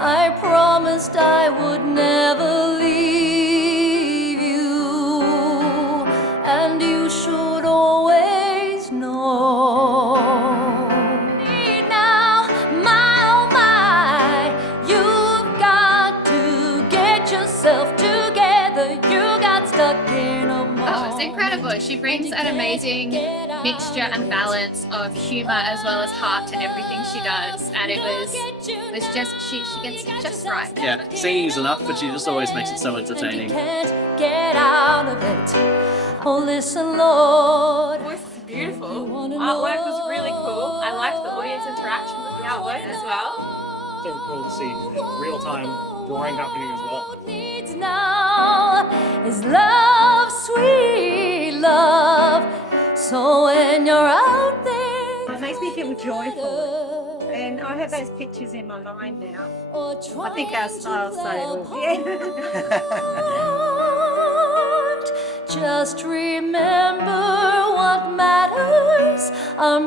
I promised I would never leave you, and you should always know. Now, my oh my, you've got to get yourself together. You got stuck in a mold. Oh, it's incredible. She brings an amazing mixture and balance of humor as well as heart to everything she does, and it was just she gets it just right. Yeah, singing's enough, but she just always makes it so entertaining. Can't get out of it. Oh, listen, Lord. Voice is beautiful. Artwork was really cool. I liked the audience interaction with the artwork as well. So cool to see real-time drawing happening as well. Needs now is love, sweet love. So when you're out there, It makes me feel joyful. And I have those pictures in my mind now. I think our styles say it all. Just remember what matters are